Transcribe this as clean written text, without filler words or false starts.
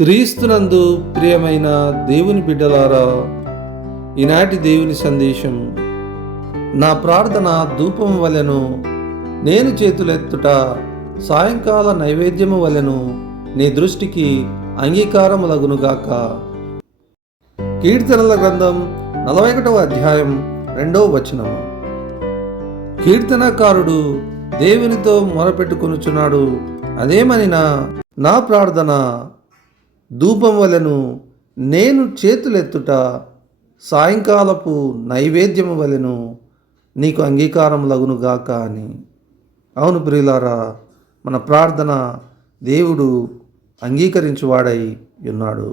క్రీస్తునందు ప్రియమైన దేవుని బిడ్డలారా, ఈనాటి దేవుని సందేశం, నా ప్రార్థన ధూపము వలెను, నేను చేతులెత్తుట సాయంకాల నైవేద్యము వలెను నీ దృష్టికి అంగీకారములగునుగాక. కీర్తనల గ్రంథం 41వ అధ్యాయం 2వ వచనం. కీర్తనకారుడు దేవునితో మొరపెట్టుకొనుచున్నాడు. అదేమనినా, నా ప్రార్థన ధూపం వలెను, నేను చేతులెత్తుట సాయంకాలపు నైవేద్యము వలెను నీకు అంగీకారం లగునుగాక అని. అవును ప్రియులారా, మన ప్రార్థన దేవుడు అంగీకరించువాడై ఉన్నాడు.